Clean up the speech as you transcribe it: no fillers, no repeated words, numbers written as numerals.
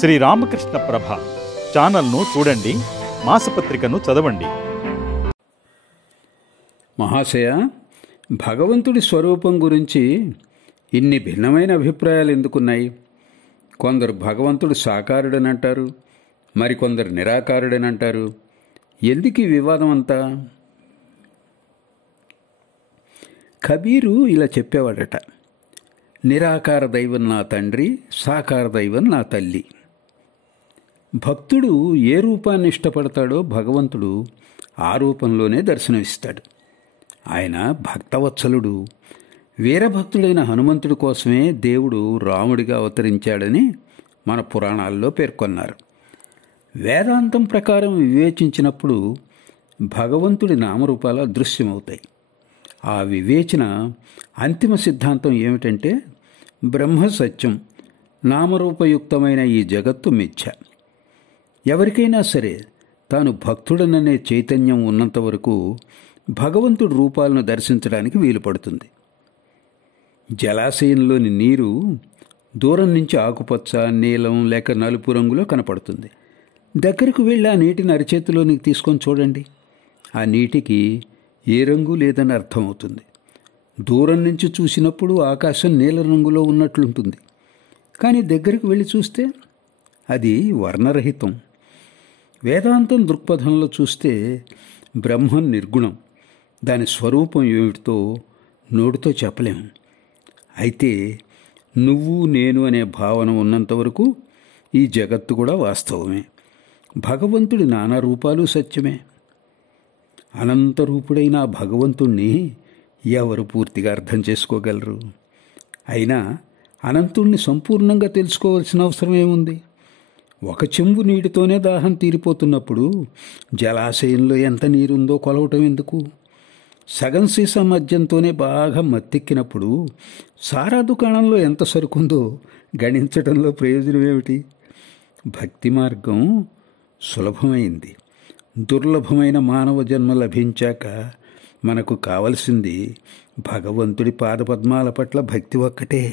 శ్రీ రామకృష్ణ ప్రభ ఛానల్ను చూడండి, మాసపత్రికను చదవండి. మహాశయ, భగవంతుడి స్వరూపం గురించి ఇన్ని భిన్నమైన అభిప్రాయాలు ఎందుకున్నాయి? కొందరు భగవంతుడు సాకారుడని అంటారు, మరికొందరు నిరాకారుడని అంటారు. ఎందుకు ఈ వివాదం అంతా? కబీరు ఇలా చెప్పేవాడట: నిరాకార దైవం నా తండ్రి, సాకార దైవం నా తల్లి. భక్తుడు ఏ రూపాన్ని ఇష్టపడతాడో భగవంతుడు ఆ రూపంలోనే దర్శనమిస్తాడు. ఆయన భక్తవత్సలుడు. వీరభక్తుడైన హనుమంతుడి కోసమే దేవుడు రాముడిగా అవతరించాడని మన పురాణాల్లో పేర్కొన్నారు. వేదాంతం ప్రకారం వివేచించినప్పుడు భగవంతుడి నామరూపాలు అదృశ్యమవుతాయి. ఆ వివేచన అంతిమ సిద్ధాంతం ఏమిటంటే, బ్రహ్మ సత్యం, నామరూపయుక్తమైన ఈ జగత్తు మిథ్య. ఎవరికైనా సరే తాను భక్తుడననే చైతన్యం ఉన్నంతవరకు భగవంతుడి రూపాలను దర్శించడానికి వీలు పడుతుంది. జలాశయంలోని నీరు దూరం నుంచి ఆకుపచ్చ, నీలం లేక నలుపు రంగులో కనపడుతుంది. దగ్గరకు వెళ్ళి ఆ నీటిని అరచేతిలోనికి తీసుకొని చూడండి. ఆ నీటికి ఏ రంగు లేదని అర్థమవుతుంది. దూరం నుంచి చూసినప్పుడు ఆకాశం నీల రంగులో ఉన్నట్లుంటుంది. కానీ దగ్గరికి వెళ్ళి చూస్తే అది వర్ణరహితం. వేదాంతం దృక్పథంలో చూస్తే బ్రహ్మం నిర్గుణం. దాని స్వరూపం ఏమిటితో నోటితో చెప్పలేము. అయితే నువ్వు నేను అనే భావన ఉన్నంతవరకు ఈ జగత్తు కూడా వాస్తవమే. భగవంతుడి నానా రూపాలు సత్యమే. అనంతరూపుడైన ఆ భగవంతుణ్ణి ఎవరు పూర్తిగా అర్థం చేసుకోగలరు? అయినా అనంతుణ్ణి సంపూర్ణంగా తెలుసుకోవాల్సిన అవసరం ఏముంది? ఒక చెంబు నీటితోనే దాహం తీరిపోతున్నప్పుడు జలాశయంలో ఎంత నీరుందో కొలవటం ఎందుకు? సగం సీసా మద్యంతోనే బాగా మత్తెక్కినప్పుడు సారా దుకాణంలో ఎంత సరుకుందో గణించడంలో ప్రయోజనం ఏమిటి? భక్తి మార్గం సులభమైంది. దుర్లభమైన మానవ జన్మ లభించాక మనకు కావలసింది భగవంతుడి పాదపద్మాల పట్ల భక్తి ఒక్కటే.